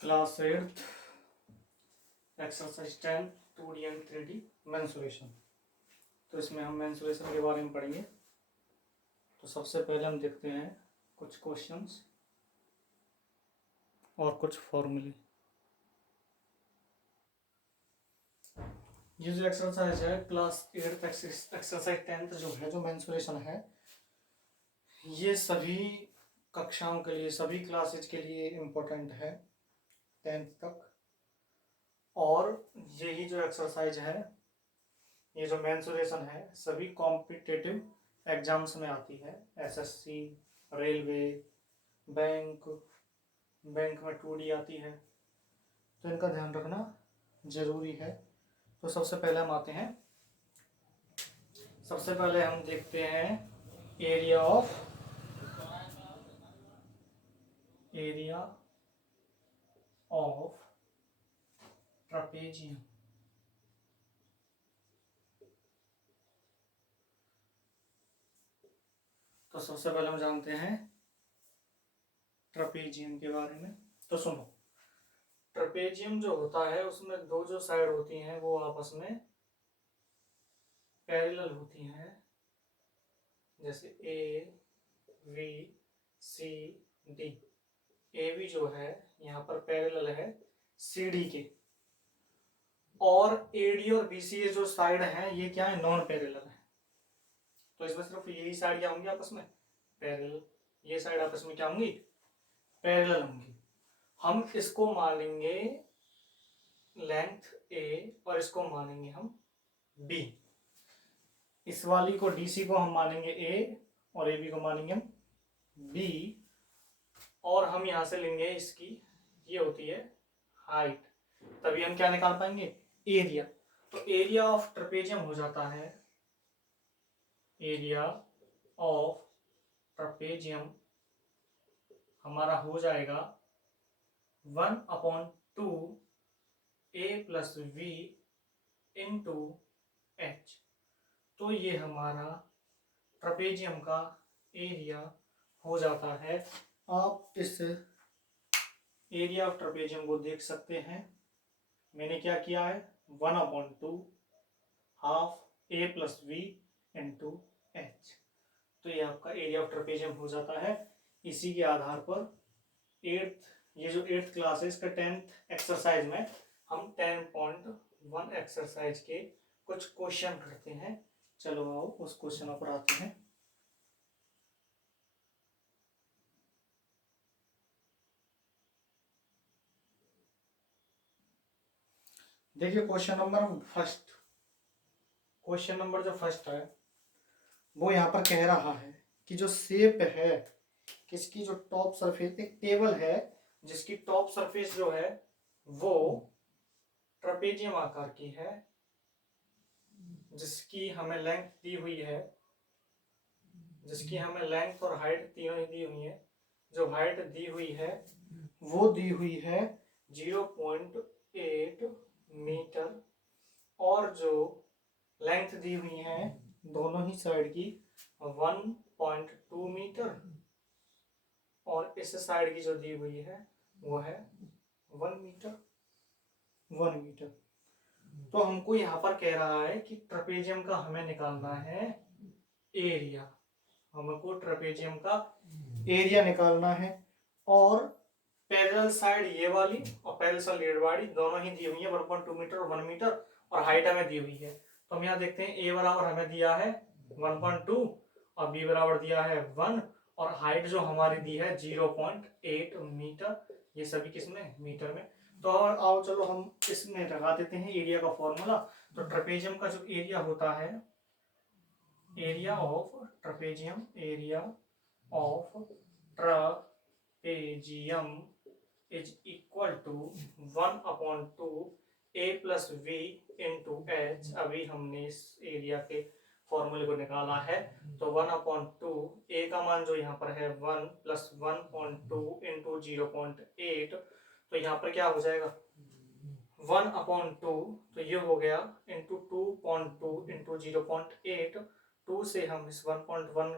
Class 8 exercise 10 2D and 3D mensuration. तो इसमें हम मेंसुरेशन के बारे में पढ़ेंगे। तो सबसे पहले हम देखते हैं कुछ क्वेश्चंस और कुछ फॉर्मूले। ये जो एक्सरसाइज है क्लास 8 एक्सरसाइज 10 जो है, जो मेंसुरेशन है, ये सभी कक्षाओं के लिए, सभी क्लासेज के लिए इम्पोर्टेंट है 10th तक। और यही जो एक्सरसाइज है, ये जो मेंसुरेशन है, सभी कॉम्पिटिटिव एग्जाम्स में आती है। एसएससी, रेलवे, बैंक में 2D आती है, तो इनका ध्यान रखना जरूरी है। तो सबसे पहले हम आते हैं, सबसे पहले हम देखते हैं एरिया ऑफ ट्रापेजियम। तो सबसे पहले हम जानते हैं ट्रापेजियम के बारे में। तो सुनो, ट्रापेजियम जो होता है उसमें दो जो साइड होती हैं वो आपस में पैरेलल होती हैं, जैसे A B C D. A B जो है यहाँ पर पैरेलल है सी डी के, और ए डी और बी सी जो साइड है ये क्या है, नॉन पैरेलल है। तो इसमें सिर्फ यही साइड क्या होंगी आपस में, पैरेलल। ये साइड आपस में क्या होंगी, पैरेलल होंगी। हम इसको मानेंगे लेंथ ए और इसको मानेंगे हम बी। इस वाली को डीसी को हम मानेंगे ए और ए बी को मानेंगे हम बी। और हम यहां से लेंगे इसकी, ये होती है हाइट, तभी हम क्या निकाल पाएंगे, एरिया। तो एरिया ऑफ ट्रेपेजियम हो जाता है, एरिया ऑफ ट्रेपेजियम हमारा हो जाएगा 1/2 A plus B into H. तो ये हमारा ट्रेपेजियम का एरिया हो जाता है। आप इस एरिया ऑफ ट्रेपेजियम को देख सकते हैं। मैंने क्या किया है, 1/2 half A plus B into H. तो ये आपका एरिया ऑफ ट्रेपेजियम हो जाता है। इसी के आधार पर ये जो 8th क्लास है, इसका 10th एक्सरसाइज में हम 10.1 एक्सरसाइज के कुछ क्वेश्चन करते हैं। चलो आओ उस क्वेश्चन पर आते हैं। देखिए क्वेश्चन नंबर जो फर्स्ट है वो यहाँ पर कह रहा है कि जो शेप है किसकी, जो टॉप सरफेस, एक टेबल है जिसकी टॉप सरफेस जो है वो ट्रेपेजियम आकार की है, जिसकी हमें लेंथ दी हुई है, जिसकी हमें लेंथ और हाइट तीनों दी हुई है। जो हाइट दी हुई है वो दी हुई है 0.8 मीटर, और जो लेंथ दी हुई है दोनों ही साइड की 1.2 मीटर, और इस साइड की जो दी हुई है वो है 1 मीटर। तो हमको यहाँ पर कह रहा है कि ट्रेपेजियम का हमें निकालना है एरिया, हमको ट्रेपेजियम का एरिया निकालना है। और पैरेलल साइड ये वाली और पैरेलल साइड ये वाली दोनों ही दी हुई है 1.2 मीटर और 1 मीटर, और हाइट हमें दी हुई है। तो हम यहाँ देखते हैं ए बराबर हमें दिया है 1.2 और बी बराबर दिया है 1, और हाइट जो हमारी दी है 0.8 मीटर। ये सभी किसमें, मीटर में। तो आओ चलो हम इसमें लगा देते हैं एरिया का फॉर्मूला। तो ट्रेपेजियम का जो एरिया होता है, area of trapezium is equal to 1/2 A plus B into H. अभी हमने इस एरिया के फॉर्मूले को निकाला है। तो 1/2 ए का मान जो यहाँ पर है 1 प्लस 1.2 इंटू 0.8, तो यहाँ पर क्या हो जाएगा 1/2, तो ये हो गया इंटू 2.2 इंटू 0.8। 2 से हम इस 1.1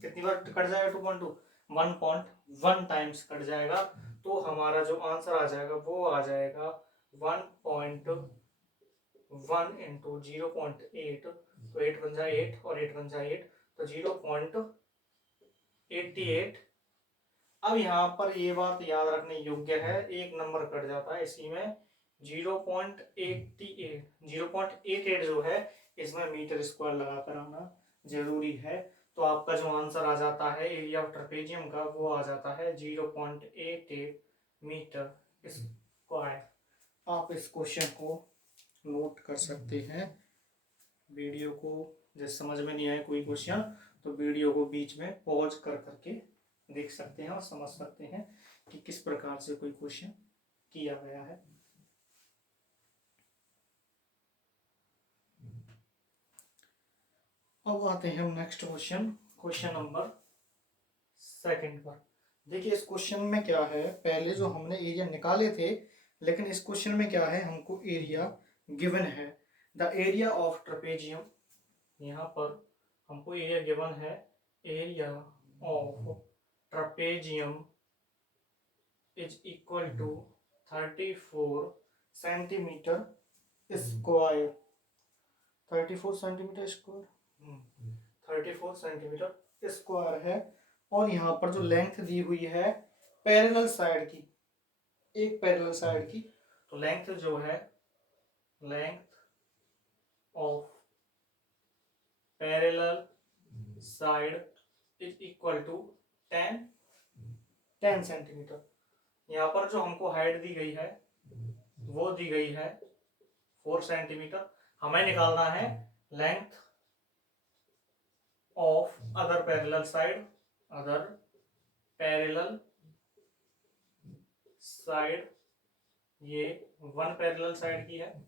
कितनी बार कट जाएगा, 2.2 1.1 टाइम्स कट जाएगा। तो हमारा जो आंसर आ जाएगा वो आ जाएगा 1.1 इंटू 0.8, तो 8 बन जाए 8 और 8 बन जाए 8, तो 0.88। अब यहाँ पर ये बात याद रखने योग्य है, एक नंबर कट जाता है इसी में, 0.88 जो है इसमें मीटर स्क्वायर लगाकर आना जरूरी है। तो आपका जो आंसर आ जाता है एरिया ऑफ ट्रेपेजियम का वो आ जाता है 0.88 मीटर स्क्वायर। आप इस क्वेश्चन को नोट कर सकते हैं। वीडियो को जैसे समझ में नहीं आए कोई क्वेश्चन तो वीडियो को बीच में पॉज कर करके देख सकते हैं और समझ सकते हैं कि किस प्रकार से कोई क्वेश्चन किया गया है। अब आते हैं हम नेक्स्ट क्वेश्चन नंबर 2 पर। देखिए इस क्वेश्चन में क्या है, पहले जो हमने एरिया निकाले थे, लेकिन इस क्वेश्चन में क्या है, हमको एरिया गिवन है। द एरिया ऑफ ट्रेपेजियम, यहाँ पर हमको एरिया गिवन है, area of trapezium is equal to 34 centimetre square. 34 centimetre square 34 centimetre square है। और यहाँ पर जो लेंथ दी हुई है पैरेलल साइड की, एक पैरेलल साइड की, तो लेंथ जो है, length of parallel side is equal to 10 centimetre. यहाँ पर जो हमको हाइट दी गई है वो दी गई है 4 सेंटीमीटर। हमें निकालना है length of other parallel side, other parallel side, ये 1 पैरेलल साइड की है,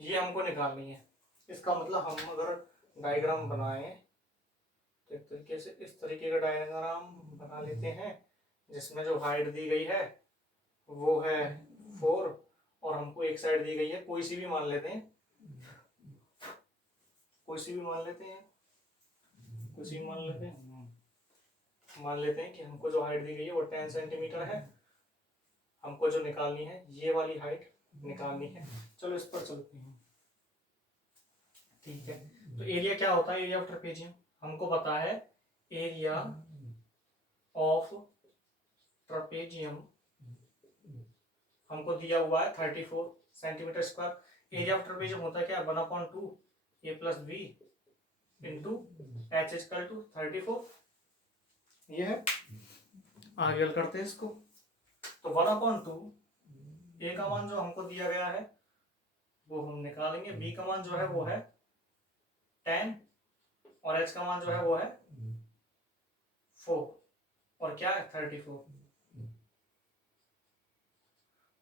ये हमको निकालनी है। इसका मतलब हम अगर डायग्राम बनाएं तो एक तरीके से इस तरीके का डायग्राम बना लेते हैं, जिसमें जो हाइट दी गई है वो है 4 और हमको एक साइड दी गई है, कोई सी भी मान लेते हैं, कोई सी भी मान लेते हैं, कोई सी भी मान लेते हैं, मान लेते हैं कि हमको जो हाइट दी गई है वो 10 सेंटीमीटर है। हमको जो निकालनी है ये वाली हाइट निकालनी है। चलो इस पर चलते हैं। ठीक है, तो एरिया क्या होता है, एरिया ऑफ ट्रेपेजियम हमको पता है, एरिया ऑफ ट्रेपेजियम हमको दिया हुआ है 34 centimetre square. Area of trapezium होता है क्या, 1/2 a plus B into H equal to 34। ये है, आगे हल करते हैं इसको। तो 1/2 ए का मान जो हमको दिया गया है वो हम निकालेंगे, बी का मान जो है वो है 10 और एच का मान जो है वो है 4 और क्या है 34।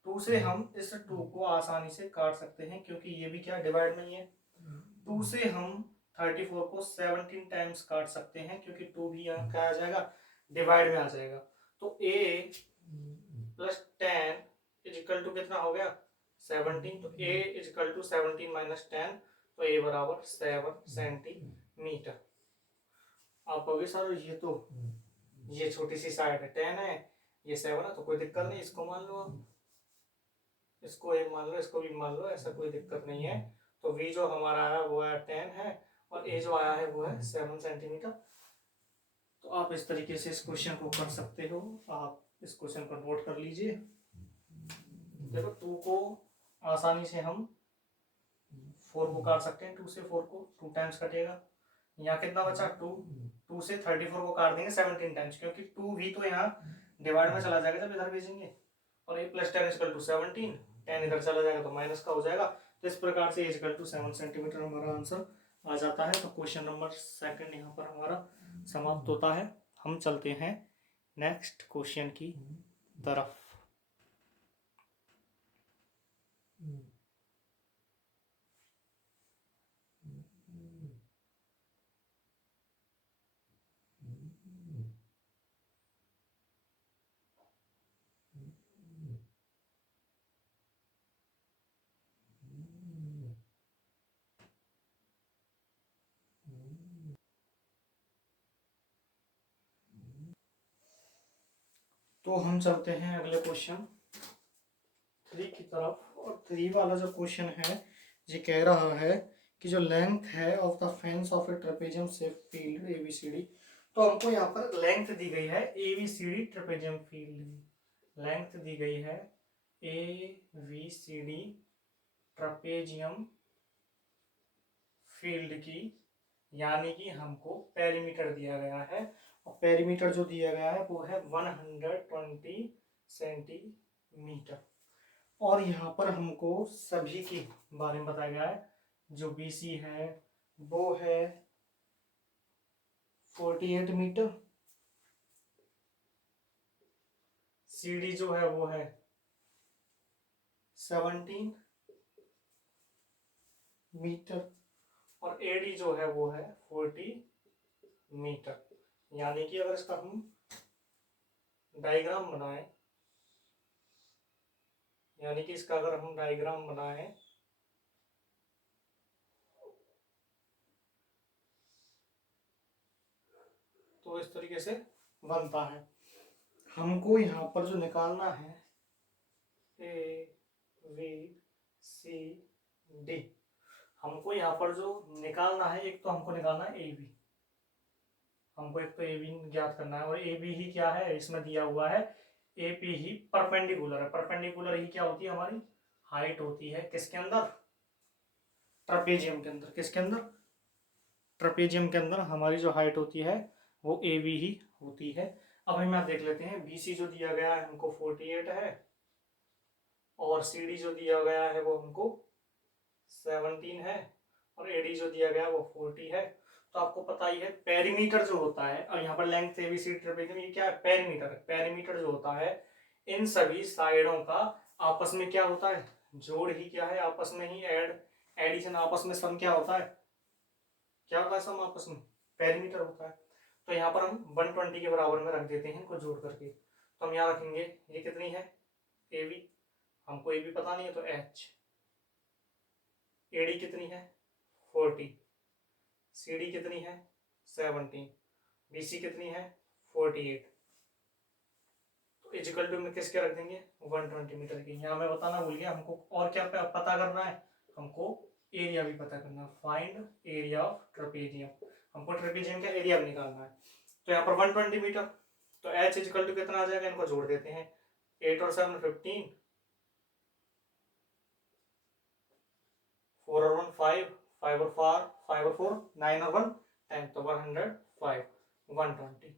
2 से हम इस 2 को आसानी से काट सकते हैं क्योंकि ये भी क्या डिवाइड में ही है। 2 से हम 34 को 17 टाइम्स काट सकते हैं क्योंकि 2 भी यहाँ क्या आ जाएगा, डिवाइड में आ जाएगा। तो a plus 10 is equal to कितना हो गया 17, तो a is equal to 17 minus 10, तो a बराबर 7 सेंटीमीटर। आप कहोगे सर ये छोटी सी साइड है, 10 है, ये 7 है, तो कोई दिक्कत नहीं, इसको मान लो आप, इसको एक मान लो, इसको भी मान लो, ऐसा कोई दिक्कत नहीं है। तो v जो हमारा आया वो है 10 है और a जो आया है वो है 7 सेंटीमीटर। तो आप इस तरीके से इस क्वेश्चन को कर सकते हो। आप इस क्वेश्चन को नोट कर लीजिए। देखो 2 को आसानी से हम 4 को काट सकते हैं, 2 से 4 को 2 टाइम्स कटेगा। यहाँ कितना बचा 2 से 34 को काट देंगे 17 टाइम्स, क्योंकि 2 भी तो यहाँ डिवाइड में चला जाएगा जब इधर भेजेंगे। और a प्लस 10 इक्वल टू 17, 10 इधर चला जाएगा तो माइनस का हो जाएगा। तो इस प्रकार से इक्वल टू 7 सेंटीमीटर हमारा आंसर आ जाता है। तो क्वेश्चन नंबर 2 यहाँ पर हमारा समाप्त होता है। हम चलते हैं नेक्स्ट क्वेश्चन की तरफ। तो हम चलते हैं अगले क्वेश्चन 3 की तरफ। और 3 वाला जो क्वेश्चन है ये कह रहा है कि जो लेंथ है of the fence of A trapezium shape field ABCD। तो हमको यहाँ पर लेंथ दी गई है ABCD ट्रेपेजियम फील्ड, लेंथ दी गई है ABCD ट्रेपेजियम फील्ड की, यानी कि हमको पेरीमीटर दिया गया है और पेरीमीटर जो दिया गया है वो है 120 सेंटीमीटर। और यहाँ पर हमको सभी के बारे में बताया गया है। जो BC है वो है 48 मीटर, CD जो है वो है 17 मीटर और AD जो है वो है 40 मीटर। यानी कि अगर इसका हम डायग्राम बनाएं, यानी कि इसका अगर हम डायग्राम बनाएं तो इस तरीके से बनता है। हमको यहाँ पर जो निकालना है ABCD, हमको यहाँ पर जो निकालना है, एक तो हमको निकालना है AB, हमको एक तो AB ज्ञात करना है और AB ही क्या है इसमें दिया हुआ है, AP ही परपेंडिकुलर है। परपेंडिकुलर ही क्या होती है हमारी हाइट होती है किसके अंदर, ट्रेपेजियम के अंदर। किसके अंदर, ट्रेपेजियम के अंदर हमारी जो हाइट होती है वो AB ही होती है। अब हम यहाँ देख लेते हैं BC जो दिया गया है हमको 48 है और CD जो दिया गया है वो हमको 17 है और AD जो दिया गया है वो 40 है। तो आपको पता ही है पेरीमीटर जो होता है, और यहाँ पर लेंथ ABCD ट्रेपेजियम, ये क्या है पेरीमीटर। पेरीमीटर जो होता है इन सभी साइडों का आपस में क्या होता है जोड़ ही क्या है, आपस में ही एडिशन, आपस में सम क्या होता है, क्या होता है सम आपस में पेरीमीटर होता है। तो यहाँ पर हम 120 के बराबर में रख देते हैं इनको जोड़ करके। तो हम यहाँ रखेंगे ये कितनी है AB, हमको AB पता नहीं है तो H, AD कितनी है 40, CD कितनी है 17, BC कितनी है 48। तो इजिकल टू में किसके रख देंगे 120 मीटर की। यहाँ मैं बताना भूल गया, हमको और क्या पता करना है, हमको एरिया भी पता करना है। फाइंड एरिया ऑफ ट्रेपेजियम, हमको ट्रेपेजियम का एरिया भी निकालना है। तो यहाँ पर 120 मीटर, तो H इजिकल टू कितना आ जाएगा, इनको जोड़ देते हैं 8 और 7 15, 4 और 1 5, 5 और 4 9 और 1 10, तो 105, 120।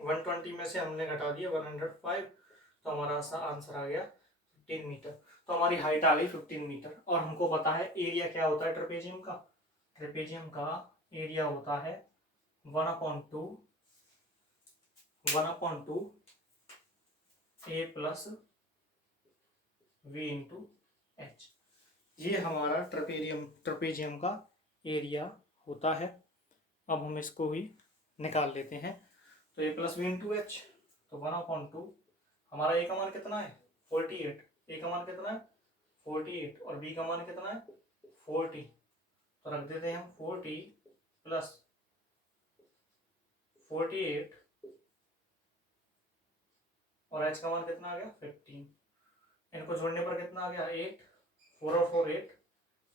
120 में से हमने घटा दिया 105, तो हमारा आंसर आ गया 15 मीटर। तो हमारी हाइट आ गई 15 मीटर। और हमको पता है एरिया क्या होता है ट्रेपेजियम का, ट्रेपेजियम का एरिया होता है 1/2 A plus V into H। ये हमारा ट्रेपेजियम का एरिया होता है। अब हम इसको भी निकाल लेते हैं। तो A plus V into H, तो 1/2 हमारा A का मान कितना है 48, A का मान कितना है 48 और B का मान कितना है 40, तो रख देते हैं हम 40 प्लस 48 और H का मान कितना आ गया 15। इनको जोड़ने पर कितना आ गया 8, 4 और 4 8,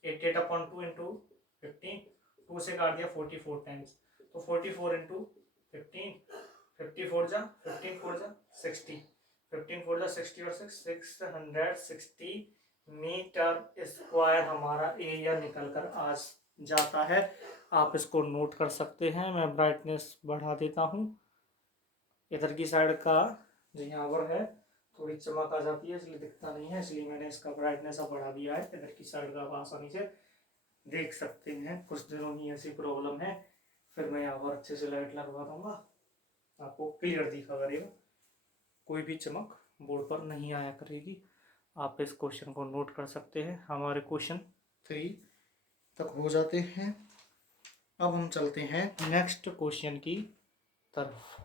8/2 इंटू 15, 2 से काट दिया 44 टाइम्स, तो 44 इंटू 15, 54 जा 15 4 जा 60, 15 4 जा 60 और 660 मीटर स्क्वायर हमारा एरिया निकल कर आ जाता है। आप इसको नोट कर सकते हैं। मैं ब्राइटनेस बढ़ा देता हूँ। इधर की साइड का जो यहाँ पर है थोड़ी चमक आ जाती है इसलिए दिखता नहीं है, इसलिए मैंने इसका ब्राइटनेस अब बढ़ा दिया है। इधर की साइड का आप आसानी से देख सकते हैं। कुछ दिनों ही ऐसी प्रॉब्लम है, फिर मैं यहाँ पर अच्छे से लाइट लगवा दूंगा, आपको क्लियर दिखा करेगा, कोई भी चमक बोर्ड पर नहीं आया करेगी। आप इस क्वेश्चन को नोट कर सकते हैं। हमारे क्वेश्चन 3 तक हो जाते हैं। अब हम चलते हैं नेक्स्ट क्वेश्चन की तरफ।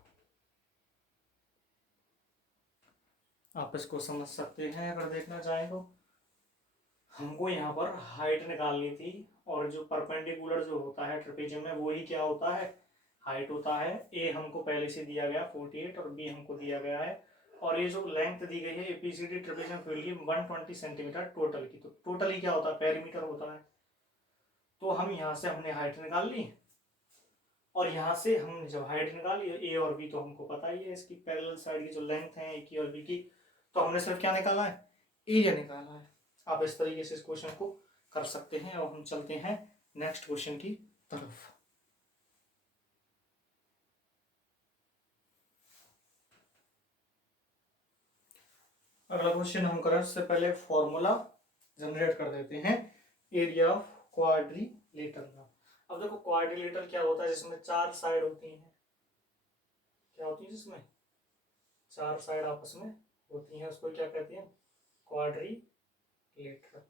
आप इसको समझ सकते हैं अगर देखना चाहें तो। हमको यहाँ पर हाइट निकालनी थी और जो परपेंडिकुलर जो होता है ट्रेपेजियम में वो ही क्या होता है हाइट होता है, ए हमको पहले से दिया गया 48 और बी हमको दिया गया है, और ये जो लेंथ दी गई है एपीसीडी ट्रेपेजियम फील्ड की 120 सेंटीमीटर टोटल की। तो टोटल ही क्या होता है, पेरीमीटर होता है। तो हम यहाँ से हमने हाइट निकाल ली, और यहाँ से हम जब हाइट निकाली ए और बी, तो हमको पता ही है इसकी पैरेलल साइड की जो लेंथ है ए की और बी की, तो हमने सिर्फ क्या निकाला है, एरिया निकाला है। आप इस तरीके से इस क्वेश्चन को कर सकते हैं। और हम चलते हैं नेक्स्ट क्वेश्चन की तरफ। अगला क्वेश्चन हम करें उससे पहले फॉर्मूला जनरेट कर देते हैं एरिया ऑफ क्वाड्रिलेटरल का। अब देखो क्वाड्रिलेटरल क्या होता है, जिसमें 4 साइड होती हैं। क्या होती है जिसमें 4 साइड आपस में होती हैं, उसको क्या कहते हैं, क्वाड्रिलेटरल।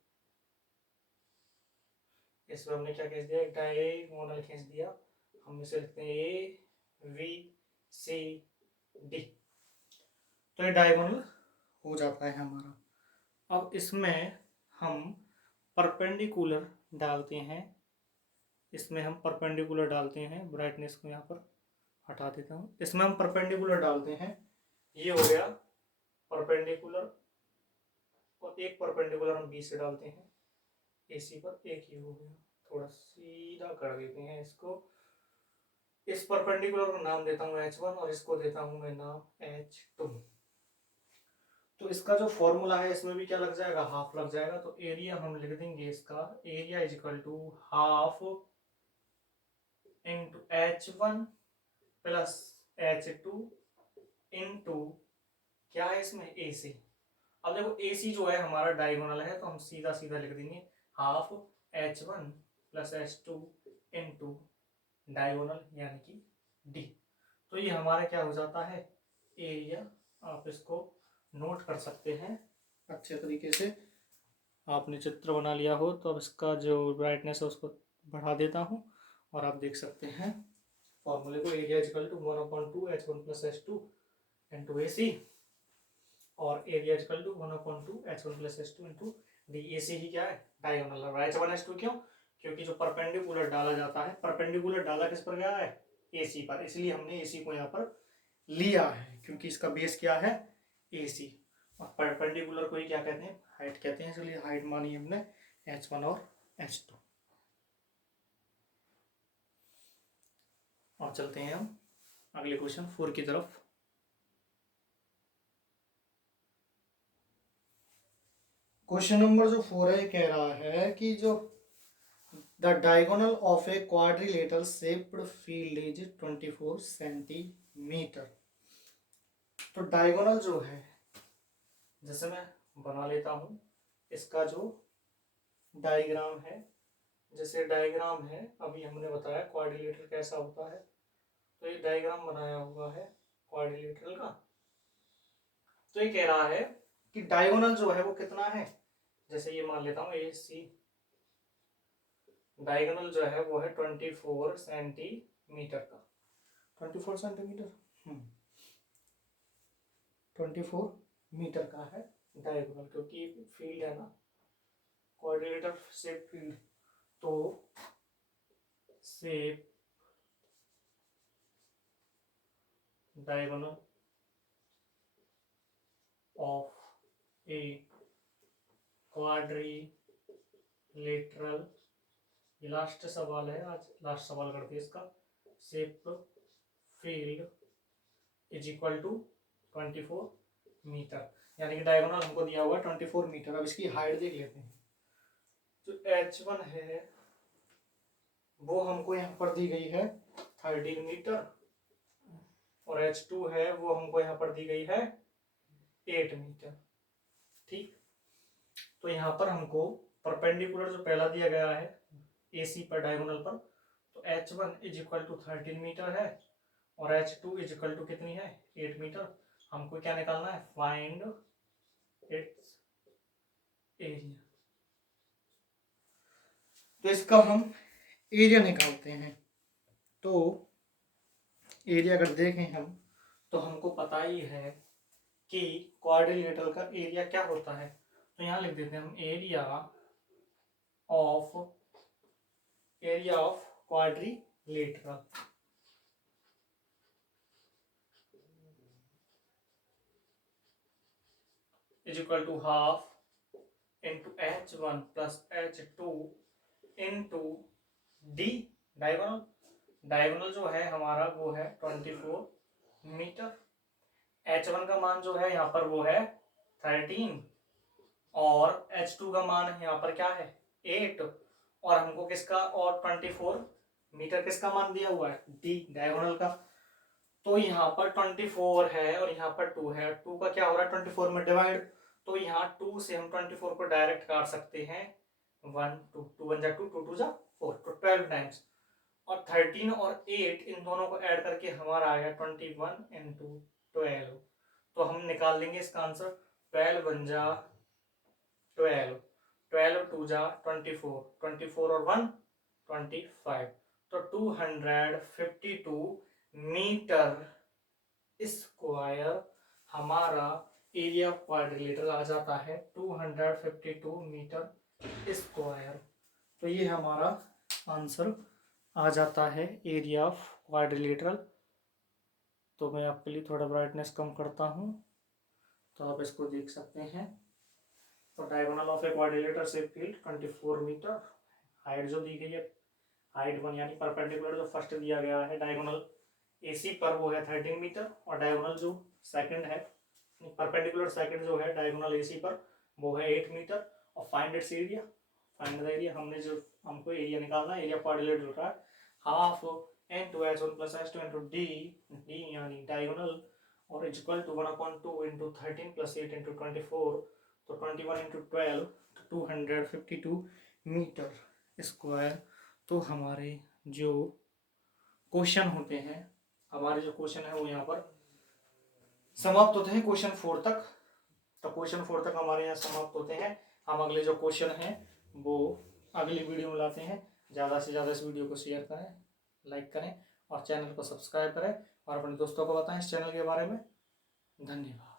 इसमें हमने क्या खींच दिया, एक डायगोनल खींच दिया। हम इसे लिखते हैं ए वी सी डी। तो ये डायगोनल हो जाता है हमारा। अब इसमें हम परपेंडिकुलर डालते हैं, इसमें हम परपेंडिकुलर डालते हैं, ब्राइटनेस को यहाँ पर हटा देता हूँ। इसमें हम परपेंडिकुलर डालते हैं, ये हो गया परपेंडिकुलर, और एक परपेंडिकुलर हम बी से डालते हैं एसी पर, एक ये हो गया। थोड़ा सीधा कर देते हैं इसको। इस परपेंडिकुलर को नाम देता हूँ H1 और इसको देता हूँ मैं नाम H2। तो इसका जो फॉर्मूला है इसमें भी क्या लग जाएगा, हाफ लग जाएगा। तो एरिया हम लिख देंगे इसका, area is equal to half into H1 plus H2 into क्या है इसमें AC। अब देखो AC जो है हमारा डायगोनल है, तो हम सीधा सीधा लिख देंगे half H1 plus H2 into diagonal यानी कि D। तो ये हमारा क्या हो जाता है, एरिया। आप इसको नोट कर सकते हैं अच्छे तरीके से। आपने चित्र बना लिया हो तो अब इसका जो ब्राइटनेस है उसको बढ़ा देता हूँ, और आप देख सकते हैं फॉर्मूले को, area equal to 1/2 H1 plus H2 into AC, और area equal to 1/2 H1 plus H2 into D। AC ही क्या है, डायगोनल है। H1 H2 क्यों, क्योंकि जो परपेंडिकुलर डाला जाता है, परपेंडिकुलर डाला किस पर गया है, AC पर, इसलिए हमने AC को यहाँ पर लिया है, क्योंकि इसका बेस क्या है, AC। और परपेंडिकुलर को ही क्या कहते हैं, हाइट कहते हैं, इसलिए हाइट मानी हमने H1 और H2। और चलते हैं हम अगले क्वेश्चन 4 की तरफ। क्वेश्चन नंबर जो 4 है कह रहा है कि जो the diagonal of a quadrilateral shaped field is 24 centimetre. तो डायगोनल जो है, जैसे मैं बना लेता हूं इसका जो डायग्राम है, जैसे डायग्राम है अभी हमने बताया क्वाड्रिलेटरल कैसा होता है, तो ये डायग्राम बनाया हुआ है क्वाड्रिलेटरल का। तो ये कह रहा है कि डायगोनल जो है वो कितना है, जैसे ये मान लेता हूँ AC, डायगोनल जो है वो है 24 सेंटीमीटर का। 24 सेंटीमीटर 24 मीटर का है डायगोनल, क्योंकि फील्ड है ना क्वाड्रिलेटरल शेप फील्ड। तो shape diagonal of a quadrilateral, ये लास्ट सवाल है आज, लास्ट सवाल करते हैं इसका। Shape field is equal to 24 metre, यानी कि डायगोनल हमको दिया हुआ है 24 मीटर। अब इसकी हाइट देख लेते हैं। जो H1 है वो हमको यहाँ पर दी गई है 13 मीटर, और H2 है वो हमको यहाँ पर दी गई है 8 मीटर। ठीक, तो यहाँ पर हमको परपेंडिकुलर जो पहला दिया गया है AC पर डायगोनल पर, तो H1 is equal to 13 metre है, और H2 इज इक्वल टू कितनी है, 8 मीटर। हमको क्या निकालना है, फाइंड इट्स एरिया। तो इसका हम एरिया निकालते हैं। तो एरिया अगर देखें हम, तो हमको पता ही है कि क्वाड्रिलेटरल का एरिया क्या होता है। तो यहाँ लिख देते हैं हम area of quadrilateral. Is equal to half into H1 plus H2 into D diagonal. Diagonal जो है हमारा वो है 24 मीटर। H1 का मान जो है यहाँ पर वो है 13 और H2 का मान यहाँ पर क्या है 8 और हमको किसका और 24 मीटर किसका मान दिया हुआ है डी डायगोनल का। तो यहाँ पर 24 है और यहाँ पर 2 है, 2 का क्या हो रहा है 24 में डिवाइड, तो यहाँ 2 से हम 24 को डायरेक्ट काट सकते हैं 1 2 2 1 जा 2 2 2 जा 4 तो 12 टाइम्स और 13 और 8 इन दोनों को ऐड करके हमारा आ गया 21 इंटू 12। तो हम निकाल लेंगे इसका आंसर 12 1 जा 12 12 2 जा 24 24 और 1 25 तो 252 मीटर स्क्वायर हमारा एरिया ऑफ क्वाड्रिलेटरल आ जाता है 252 मीटर स्क्वायर। तो ये हमारा आंसर आ जाता है एरिया ऑफ क्वाड्रिलेटरल। तो मैं आपके लिए थोड़ा ब्राइटनेस कम करता हूँ तो आप इसको देख सकते हैं। तो diagonal of a quadrilateral shape field 24 metre, height जो दी गई है हाइट 1 यानी परपेंडिकुलर जो फर्स्ट दिया गया है डायगोनल AC पर वो है 13 मीटर और डायगोनल जो सेकंड है परपेंडिकुलर सेकंड जो है डायगोनल AC पर वो है 8 मीटर। और find its area, find the area, हमने जो हमको एरिया निकालना है एरिया क्वाड्रिलेटरल का half into H1 plus H2 into D यानी डायगोनल और is equal to 1/2 into 13 plus 8 into 24 तो 21 into 12 तो 252 मीटर स्क्वायर। तो हमारे जो क्वेश्चन होते हैं हमारे जो क्वेश्चन है वो यहाँ पर समाप्त होते हैं क्वेश्चन 4 तक। तो क्वेश्चन 4 तक हमारे यहाँ समाप्त होते हैं। हम अगले जो क्वेश्चन हैं वो अगली वीडियो में लाते हैं। ज़्यादा से ज़्यादा इस वीडियो को शेयर करें, लाइक करें और चैनल को सब्सक्राइब करें और अपने दोस्तों को बताएं इस चैनल के बारे में। धन्यवाद।